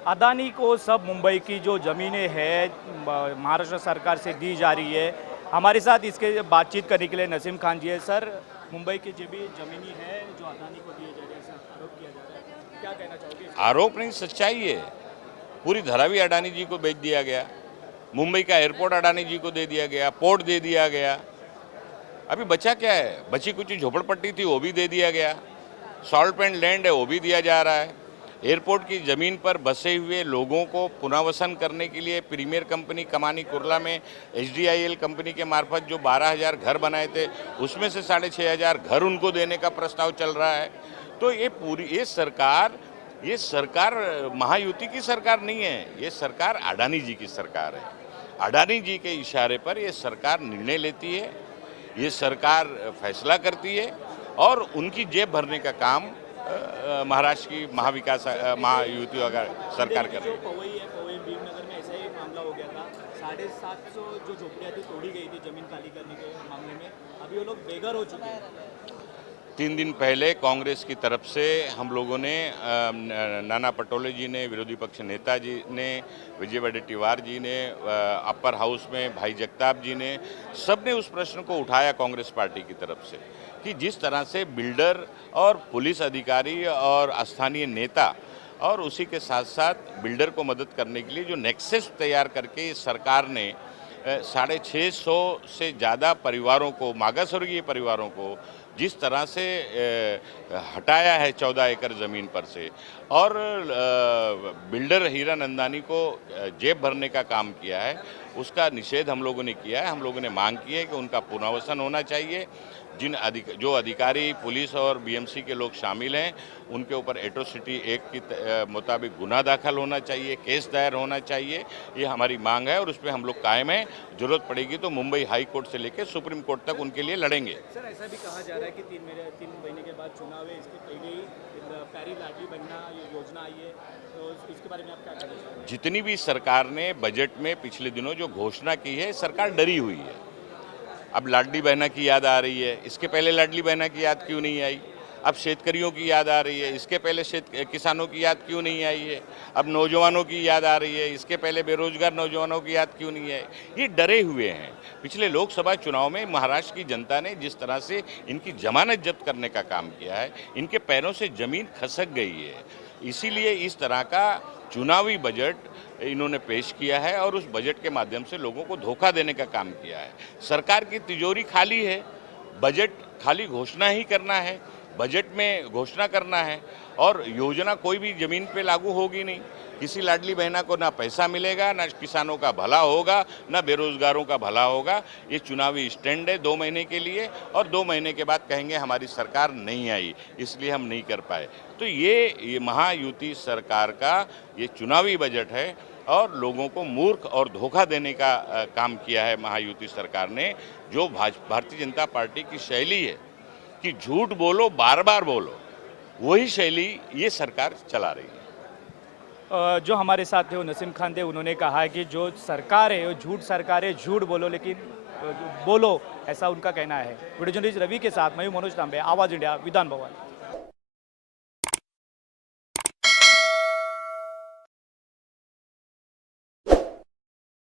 अदानी को सब मुंबई की जो ज़मीनें हैं महाराष्ट्र सरकार से दी जा रही है। हमारे साथ इसके बातचीत करने के लिए नसीम खान जी है। सर, मुंबई की जो भी ज़मीनी है जो अदानी को दिए जा रहे हैं, ऐसा आरोप किया जा रहा है, क्या कहना चाहोगे इस पर? आरोप नहीं, सच्चाई है। पूरी धारावी अडानी जी को बेच दिया गया। मुंबई का एयरपोर्ट अडानी जी को दे दिया गया, पोर्ट दे दिया गया। अभी बचा क्या है? बची कुछ झोपड़पट्टी थी वो भी दे दिया गया। सॉल्ट एंड लैंड है वो भी दिया जा रहा है। एयरपोर्ट की ज़मीन पर बसे हुए लोगों को पुनर्वसन करने के लिए प्रीमियर कंपनी कमानी कुर्ला में एचडीआईएल कंपनी के मार्फत जो 12,000 घर बनाए थे उसमें से 6,500 घर उनको देने का प्रस्ताव चल रहा है। तो ये सरकार महायुति की सरकार नहीं है, ये सरकार अडानी जी की सरकार है। अडानी जी के इशारे पर ये सरकार निर्णय लेती है, ये सरकार फैसला करती है और उनकी जेब भरने का काम महाराष्ट्र की महायुति अगर सरकार कर रही है। पवई है, पवई भीमनगर में ऐसा ही मामला हो गया था। 750 जो झोपड़ियाँ थी तोड़ी गई थी जमीन खाली करने के मामले में। अभी वो लोग बेघर हो चुके हैं। 3 दिन पहले कांग्रेस की तरफ से हम लोगों ने नाना पटोले जी ने, विरोधी पक्ष नेता जी ने, विजय वडेट्टीवार जी ने, अपर हाउस में भाई जगताप जी ने, सब ने उस प्रश्न को उठाया कांग्रेस पार्टी की तरफ से कि जिस तरह से बिल्डर और पुलिस अधिकारी और स्थानीय नेता और उसी के साथ साथ बिल्डर को मदद करने के लिए जो नेक्सस तैयार करके इस सरकार ने 650 से ज़्यादा परिवारों को, मागासवर्गीय परिवारों को जिस तरह से हटाया है 14 एकड़ ज़मीन पर से और बिल्डर हीरा नंदानी को जेब भरने का काम किया है, उसका निषेध हम लोगों ने किया है। हम लोगों ने मांग की है कि उनका पुनर्वसन होना चाहिए। जो अधिकारी, पुलिस और बीएमसी के लोग शामिल हैं उनके ऊपर एट्रोसिटी एक्ट के मुताबिक गुना दाखिल होना चाहिए, केस दायर होना चाहिए। ये हमारी मांग है और उस पर हम लोग कायम हैं। जरूरत पड़ेगी तो मुंबई हाई कोर्ट से लेकर सुप्रीम कोर्ट तक उनके लिए लड़ेंगे। सर, ऐसा भी कहा जा रहा है कि 3 महीने के बाद चुनाव है, इसके पहले ही पैरी लाठी बनना ये योजना आई है, तो इसके बारे में आप क्या कहना चाहेंगे? जितनी भी सरकार ने बजट में पिछले दिनों जो घोषणा की है, सरकार डरी हुई है। अब लाडली बहना की याद आ रही है, इसके पहले लाडली बहना की याद क्यों नहीं आई? अब शेतकरियों की याद आ रही है, इसके पहले किसानों की याद क्यों नहीं आई है? अब नौजवानों की याद आ रही है, इसके पहले बेरोजगार नौजवानों की याद क्यों नहीं है? ये डरे हुए हैं। पिछले लोकसभा चुनाव में महाराष्ट्र की जनता ने जिस तरह से इनकी जमानत जब्त करने का काम किया है, इनके पैरों से जमीन खसक गई है। इसीलिए इस तरह का चुनावी बजट इन्होंने पेश किया है और उस बजट के माध्यम से लोगों को धोखा देने का काम किया है। सरकार की तिजोरी खाली है, बजट खाली घोषणा ही करना है, बजट में घोषणा करना है और योजना कोई भी ज़मीन पे लागू होगी नहीं। किसी लाडली बहना को ना पैसा मिलेगा, ना किसानों का भला होगा, ना बेरोजगारों का भला होगा। ये चुनावी स्टैंड है 2 महीने के लिए और 2 महीने के बाद कहेंगे हमारी सरकार नहीं आई, इसलिए हम नहीं कर पाए। तो ये महायुति सरकार का ये चुनावी बजट है और लोगों को मूर्ख और धोखा देने का काम किया है महायुति सरकार ने। जो भारतीय जनता पार्टी की शैली है कि झूठ बोलो, बार बार बोलो, वही शैली ये सरकार चला रही है। जो हमारे साथ थे वो नसीम खान थे। उन्होंने कहा है कि जो सरकार है वो झूठ सरकार है, झूठ बोलो लेकिन बोलो, ऐसा उनका कहना है। वीडियो जर्नलिस्ट रवि के साथ मैं हूं मनोज तांबे, आवाज़ इंडिया, विधान भवन।